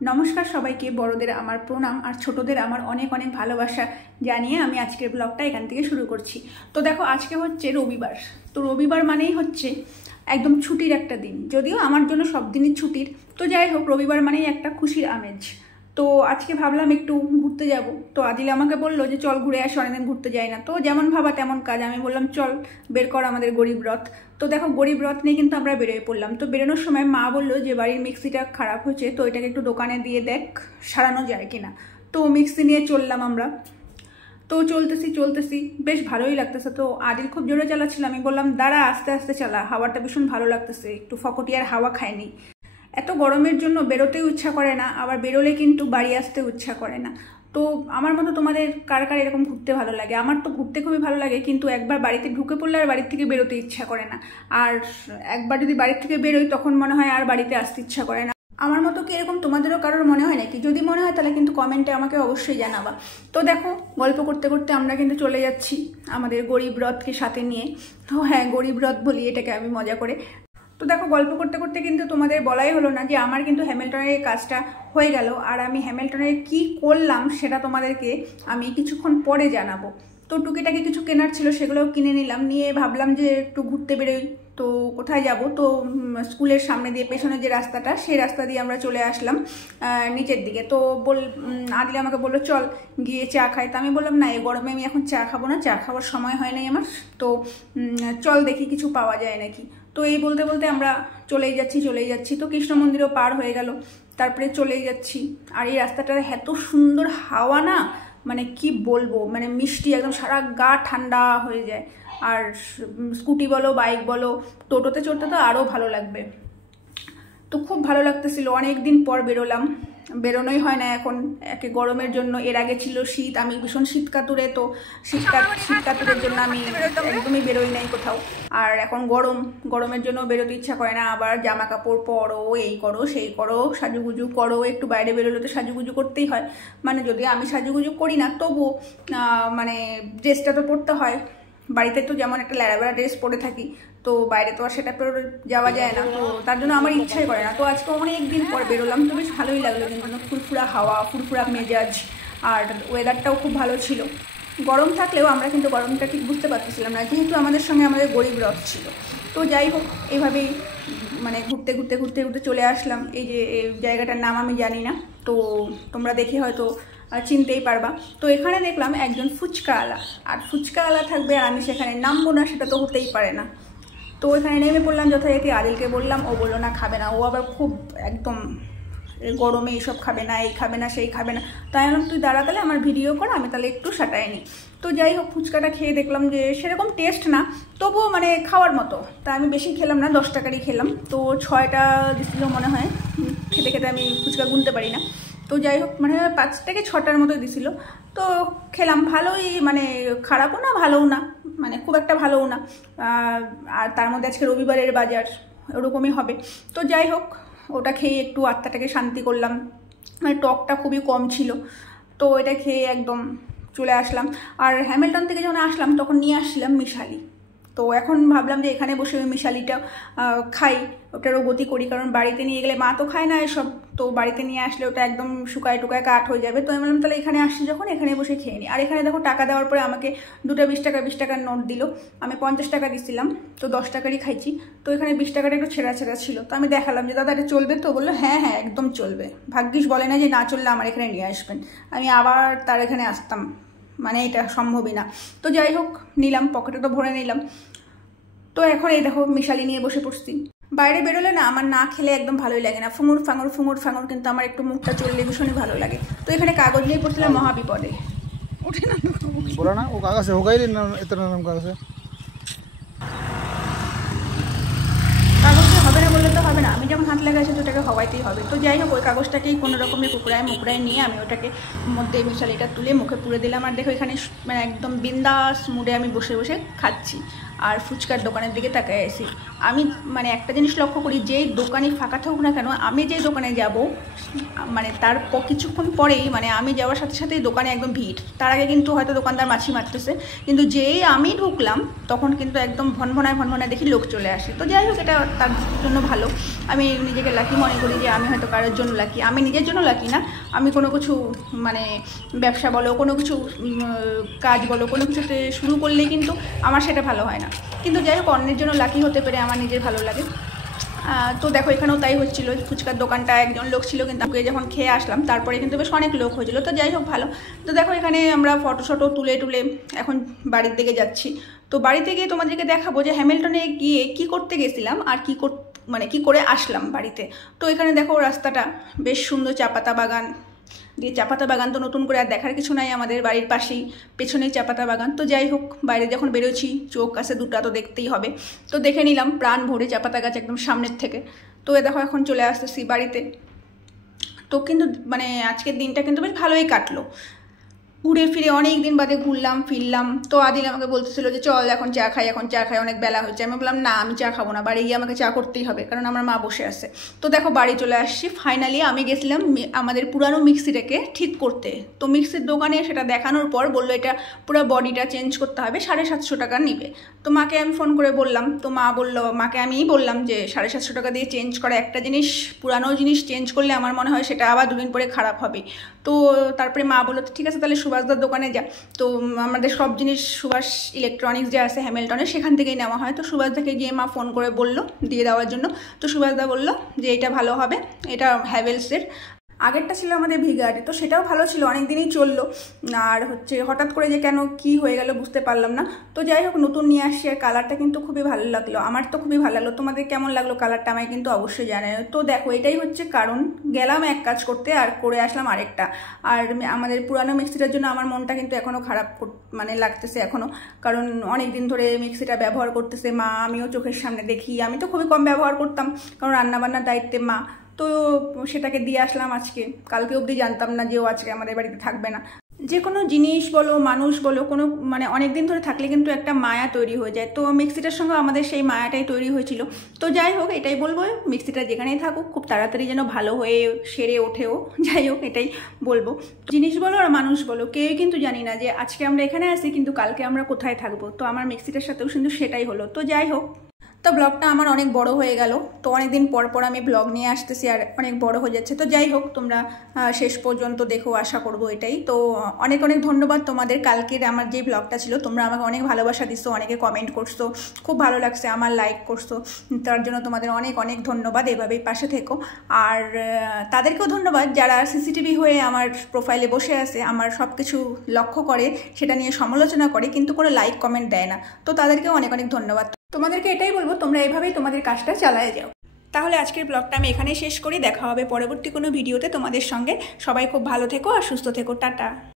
নমস্কার সবাইকে, বড়দের আমার প্রণাম আর ছোটদের আমার অনেক অনেক ভালোবাসা জানিয়ে আমি আজকের ব্লগটা এখান থেকে শুরু করছি। তো দেখো, আজকে হচ্ছে রবিবার। তো রবিবার মানেই হচ্ছে একদম ছুটির একটা দিন, যদিও আমার জন্য সব দিনই ছুটির। তো যাই হোক, রবিবার মানেই একটা খুশির আমেজ। তো আজকে ভাবলাম একটু ঘুরতে যাব। তো আদিল আমাকে বললো যে চল ঘুরে আসি, অনেকদিন ঘুরতে যাই না। তো যেমন ভাবা তেমন কাজ, আমি বললাম চল বের কর আমাদের গরিব রথ। তো দেখো, গরিব রথ নিয়ে কিন্তু আমরা বেরোয় পড়লাম। তো বেরোনোর সময় মা বললো যে বাড়ির মিক্সিটা খারাপ হয়েছে, তো এটাকে একটু দোকানে দিয়ে দেখ সারানো যায় কিনা। তো মিক্সি নিয়ে চললাম আমরা। তো চলতেছি বেশ ভালোই লাগতেছে। তো আদিল খুব জোরে চালাচ্ছিল, আমি বললাম দাঁড়া আস্তে আস্তে চালা, হাওয়াটা ভীষণ ভালো লাগতেছে, একটু ফকটিয়ার হাওয়া খায়নি। এত গরমের জন্য বেরোতেও ইচ্ছা করে না, আবার বেরোলে কিন্তু বাড়ি আসতেও ইচ্ছা করে না। তো আমার মতো তোমাদের কার কার এরকম ঘুরতে ভালো লাগে? আমার তো ঘুরতে খুবই ভালো লাগে, কিন্তু একবার বাড়িতে ঢুকে পড়লে আর বাড়ির থেকে বেরোতে ইচ্ছা করে না। আর একবার যদি বাড়ির থেকে বেরোই তখন মনে হয় আর বাড়িতে আসতে ইচ্ছা করে না। আমার মতো কি এরকম তোমাদেরও কারোর মনে হয় নাকি? যদি মনে হয় তাহলে কিন্তু কমেন্টে আমাকে অবশ্যই জানাবা। তো দেখো, গল্প করতে করতে আমরা কিন্তু চলে যাচ্ছি আমাদের গরিব রথকে সাথে নিয়ে। তো হ্যাঁ, গরিব রথ বলি এটাকে আমি মজা করে। তো দেখো, গল্প করতে করতে কিন্তু তোমাদের বলাই হলো না যে আমার কিন্তু হ্যামিল্টনের কাজটা হয়ে গেল। আর আমি হ্যামিল্টনের কি করলাম সেটা তোমাদেরকে আমি কিছুক্ষণ পরে জানাবো। তো টুকিটাকি কিছু কেনার ছিল, সেগুলোও কিনে নিলাম। নিয়ে ভাবলাম যে একটু ঘুরতে বেরোই। তো কোথায় যাব? তো স্কুলের সামনে দিয়ে পেছনে যে রাস্তাটা, সেই রাস্তা দিয়ে আমরা চলে আসলাম নিচের দিকে। তো আদিল আমাকে বললো চল গিয়ে চা খাই। তো আমি বললাম না, এই গরমে আমি এখন চা খাবো না, চা খাওয়ার সময় হয় নাই আমার। তো চল দেখি কিছু পাওয়া যায় নাকি। তো এই বলতে বলতে আমরা চলেই যাচ্ছি। তো কৃষ্ণ মন্দিরও পার হয়ে গেল, তারপরে চলেই যাচ্ছি। আর এই রাস্তাটার এত সুন্দর হাওয়া না, মানে কি বলবো, মানে মিষ্টি, একদম সারা গা ঠান্ডা হয়ে যায়। আর স্কুটি বলো বাইক বলো, টোটোতে চড়তে তো আরও ভালো লাগবে। তো খুব ভালো লাগতেছিল, অনেক দিন পর বেরোলাম, বেরোনোই হয় না এখন একে গরমের জন্য। এর আগে ছিল শীত, আমি ভীষণ শীতকাতুরে। তো শীতকাতুরের জন্য আমি একদমই বেরোই নাই কোথাও। আর এখন গরমের জন্য বেরোতে ইচ্ছা করে না। আবার জামা কাপড় পরো, এই করো সেই করো, সাজুগুজু করো। একটু বাইরে বেরোলে তো সাজুগুজু করতেই হয়। মানে যদি আমি সাজুগুজু করি না তবুও মানে ড্রেসটা তো পরতে হয়। বাড়িতে তো যেমন একটা ল্যাড়াবেড়া ড্রেস পরে থাকি, তো বাইরে তো আর সেটা পরে যাওয়া যায় না। তো তার জন্য আমার ইচ্ছাই করে না। তো আজকে অনেক দিন পর বেরোলাম, তো বেশ ভালোই লাগলো। কিন্তু ফুরফুরা হাওয়া, ফুরফুরা মেজাজ, আর ওয়েদারটাও খুব ভালো ছিল। গরম থাকলেও আমরা কিন্তু গরমটা ঠিক বুঝতে পারতেছিলাম না, যেহেতু আমাদের সঙ্গে আমাদের গরিব রথ ছিল। তো যাই হোক, এইভাবেই মানে ঘুরতে চলে আসলাম। এই যে জায়গাটার নাম আমি জানি না, তো তোমরা দেখে হয়তো চিনতেই পারবা। তো এখানে দেখলাম একজন ফুচকাওয়ালা, আর ফুচকাওয়ালা থাকবে আর আমি সেখানে নামবো না, সেটা তো হতেই পারে না। তো এখানে নেমে পড়লাম যথারীতি। আদিলকে বললাম, ও বললো না খাবে না। ও আবার খুব একদম গরমে এইসব খাবে না, এই খাবে না সেই খাবে না। তাই আমি তুই দাঁড়া, তাহলে আমার ভিডিও কর, আমি তাহলে একটু সাটাই নিই। তো যাই হোক, ফুচকাটা খেয়ে দেখলাম যে সেরকম টেস্ট না, তবুও মানে খাওয়ার মতো। তা আমি বেশি খেলাম না, 10 টাকারই খেলাম। তো 6টা দিছিল মনে হয়, খেতে খেতে আমি ফুচকা গুনতে পারি না। তো যাই হোক, মানে 5 থেকে 6টার মতো দিছিল। তো খেলাম, ভালোই, মানে খারাপও না ভালোও না, মানে খুব একটা ভালোও না। আর তার মধ্যে আজকে রবিবারের বাজার, ওরকমই হবে। তো যাই হোক, ওটা খেয়ে একটু আত্মাটাকে শান্তি করলাম। মানে টকটা খুবই কম ছিল। তো এটা খেয়ে একদম চলে আসলাম। আর হ্যামিল্টন থেকে যখন আসলাম তখন নিয়ে আসছিলাম মিশালি। তো এখন ভাবলাম যে এখানে বসে ওই মিশালিটা খাই, ওটারও গতি করি, কারণ বাড়িতে নিয়ে গেলে মা তো খায় না এসব। তো বাড়িতে নিয়ে আসলে ওটা একদম শুকায় টুকায় কাঠ হয়ে যাবে। তো আমি বললাম তাহলে এখানে আসছি যখন, এখানে বসে খেয়ে নিই। আর এখানে দেখো, টাকা দেওয়ার পরে আমাকে 2টা 20 টাকার নোট দিল। আমি 50 টাকা দিচ্ছিলাম, তো 10 টাকারই খাইছি। তো এখানে 20 টাকাটা একটু ছেঁড়া ছিল। তো আমি দেখালাম যে দাদা এটা চলবে? তো বললো হ্যাঁ হ্যাঁ একদম চলবে। ভাগ্যিস বলে না যে না চললে আমার এখানে নিয়ে আসবেন, আমি আবার তার এখানে আসতাম, মানে এটা সম্ভবই না। তো যাই হোক, নিলাম, পকেটে তো ভরে নিলাম। তো এখন এই দেখো মিশালি নিয়ে বসে পড়ছি। বাইরে বেরোলে না আমার না খেলে একদম ভালোই লাগে না, ফুঙুর ফাঙুর, কিন্তু আমার একটু মুখটা চললে ভীষণই ভালো লাগে। তো এখানে কাগজ নিয়ে পড়ছিলাম, মহাবিপদে। ওঠে না बोला ना वो कागज से होगा ही नहीं, इतना नरम कागज है। কাগজটা হবে না বললে তো হবে না, আমি যখন হাত লাগাইছি তো ওটাকে হওয়াইতেই হবে। তো যাই হোক, ওই কাগজটাকেই কোনো রকমের মুকড়ায় নিয়ে আমি ওটাকে মধ্যে মিশালিটা তুলে মুখে পুরে দিলাম। আর দেখো এখানে মানে একদম বিন্দাস মুডে আমি বসে বসে খাচ্ছি আর ফুচকার দোকানের দিকে তাকাই আছি। আমি মানে একটা জিনিস লক্ষ্য করি, যেই দোকানই ফাঁকা থাকুক না কেন, আমি যে দোকানে যাব মানে তার কিছুক্ষণ পরেই, মানে আমি যাওয়ার সাথে সাথেই দোকানে একদম ভিড়। তার আগে কিন্তু হয়তো দোকানদার মাছি মারতেছে, কিন্তু যেই আমি ঢুকলাম তখন কিন্তু একদম ভনভনায় দেখি লোক চলে আসে। তো যাই হোক, এটা তার জন্য ভালো। আমি নিজেকে লাকি মনে করি যে আমি হয়তো কারোর জন্য লাকি, আমি নিজের জন্য লাকি না, আমি কোনো কিছু মানে ব্যবসা বলো, কোনো কিছু কাজ বলো, কোনো কিছুতে শুরু করলেই কিন্তু আমার সেটা ভালো হয় না। কিন্তু যাই হোক, অন্যের জন্য লাকি হতে পেরে আমার নিজের ভালো লাগে। তো দেখো এখানেও তাই হচ্ছিলো, ফুচকার দোকানটা একজন লোক ছিল, কিন্তু আমি যখন খেয়ে আসলাম তারপরে কিন্তু বেশ অনেক লোক হয়েছিল। তো যাই হোক ভালো। তো দেখো এখানে আমরা ফটো তুলে এখন বাড়ির দিকে যাচ্ছি। তো বাড়িতে গিয়ে তোমাদেরকে দেখাবো যে হ্যামিল্টনে গিয়ে কি করতে গেছিলাম আর কি করে আসলাম বাড়িতে। তো এখানে দেখো রাস্তাটা বেশ সুন্দর, চাপাতা বাগান দিয়ে, চাপাতা বাগান তো নতুন করে আর দেখার কিছু নাই, আমাদের বাড়ির পাশেই পেছনেই চাপাতা বাগান। তো যাই হোক, বাইরে যখন বেরোচ্ছি চোখ কাছে দুটা তো দেখতেই হবে, তো দেখে নিলাম প্রাণ ভরে চাপাতা গাছ একদম সামনের থেকে। তো দেখো এখন চলে আসতেছি বাড়িতে। তো কিন্তু মানে আজকের দিনটা কিন্তু বেশ ভালোই কাটলো, ঘুরে ফিরে অনেক দিন বাদে ঘুরলাম ফিরলাম। তো আদিল আমাকে বলতেছিল যে চল এখন চা খাই, অনেক বেলা হচ্ছে। আমি বললাম না, আমি চা খাবো না, বাড়ি গিয়ে আমাকে চা করতেই হবে, কারণ আমার মা বসে আছে। তো দেখো বাড়ি চলে আসছি ফাইনালি। আমি গেছিলাম আমাদের পুরানো মিক্সিটাকে ঠিক করতে। তো মিক্সির দোকানে সেটা দেখানোর পর বললো এটা পুরো বডিটা চেঞ্জ করতে হবে, 750 টাকা নিবে। তো মাকে আমি ফোন করে বললাম, তো মা বললো, মাকে আমিই বললাম যে 750 টাকা দিয়ে চেঞ্জ করা একটা জিনিস, পুরানো জিনিস চেঞ্জ করলে আমার মনে হয় সেটা আবার 2 দিন পরে খারাপ হবে। তো তারপরে মা বললো ঠিক আছে তাহলে সুভাষদার দোকানে যা। তো আমাদের সব জিনিস সুভাষ ইলেকট্রনিক্স যে আছে হ্যামিল্টনে, সেখান থেকেই নেওয়া হয়। তো সুভাষদাকে গিয়ে মা ফোন করে বললো দিয়ে দেওয়ার জন্য। তো সুভাষদা বললো যে এটা ভালো হবে, এটা হ্যাভেলসের। আগেরটা ছিল আমাদের ভিগার্ডে, তো সেটাও ভালো ছিল, অনেক দিনই চললো। আর হঠাৎ করে যে কেন কি হয়ে গেল বুঝতে পারলাম না। তো যাই হোক, নতুন নিয়ে আসছি, আর কালারটা কিন্তু খুবই ভালো লাগলো, আমার তো খুবই ভালো লাগলো। তোমাদের কেমন লাগলো কালারটা আমায় কিন্তু অবশ্যই জানায়। তো দেখো এটাই হচ্ছে কারণ, গেলাম এক কাজ করতে আর করে আসলাম আরেকটা। আর আমাদের পুরানো মিক্সিটার জন্য আমার মনটা কিন্তু এখনও খারাপ মানে লাগতেছে এখনও, কারণ অনেক দিন ধরে মিক্সিটা ব্যবহার করতেছে মা, আমিও চোখের সামনে দেখি। আমি তো খুবই কম ব্যবহার করতাম, কারণ রান্নাবান্নার দায়িত্বে মা। তো সেটাকে দিয়ে আসলাম আজকে, কালকে অবধি জানতাম না যে ও আজকে আমাদের বাড়িতে থাকবে না। যে কোনো জিনিস বলো, মানুষ বলো, কোনো মানে অনেক দিন ধরে থাকলে কিন্তু একটা মায়া তৈরি হয়ে যায়। তো মিক্সিটার সঙ্গে আমাদের সেই মায়াটাই তৈরি হয়েছিল। তো যাই হোক, এটাই বলবো, মিক্সিটা যেখানেই থাকুক খুব তাড়াতাড়ি যেন ভালো হয়ে সেরে ওঠেও। যাই হোক, এটাই বলবো। জিনিস বলো আর মানুষ বলো, কেউই কিন্তু জানি না যে আজকে আমরা এখানে আসি কিন্তু কালকে আমরা কোথায় থাকবো। তো আমার মিক্সিটার সাথেও কিন্তু সেটাই হলো। তো যাই হোক, তো ব্লগটা আমার অনেক বড় হয়ে গেল। তো অনেকদিন পর আমি ব্লগ নিয়ে আসতেছি আর অনেক বড় হয়ে যাচ্ছে। তো যাই হোক, তোমরা শেষ পর্যন্ত দেখো, আশা করব এটাই। তো অনেক ধন্যবাদ তোমাদের। কালকের আমার যে ব্লগটা ছিল, তোমরা আমাকে অনেক ভালোবাসা দিচ্ছো, অনেকে কমেন্ট করছো, খুব ভালো লাগছে আমার, লাইক করছো, তার জন্য তোমাদের অনেক ধন্যবাদ। এভাবেই পাশে থেকো। আর তাদেরকেও ধন্যবাদ যারা সিসিটিভি হয়ে আমার প্রোফাইলে বসে আছে, আমার সব কিছু লক্ষ্য করে, সেটা নিয়ে সমালোচনা করে, কিন্তু কোনো লাইক কমেন্ট দেয় না। তো তাদেরকেও অনেক ধন্যবাদ। তোমাদেরকে এটাই বলবো, তোমরা এভাবেই তোমাদের কাজটা চালায় যাও। তাহলে আজকের ব্লগটা আমি এখানেই শেষ করি, দেখা হবে পরবর্তী কোনো ভিডিওতে তোমাদের সঙ্গে। সবাই খুব ভালো থেকো আর সুস্থ থেকো, টাটা।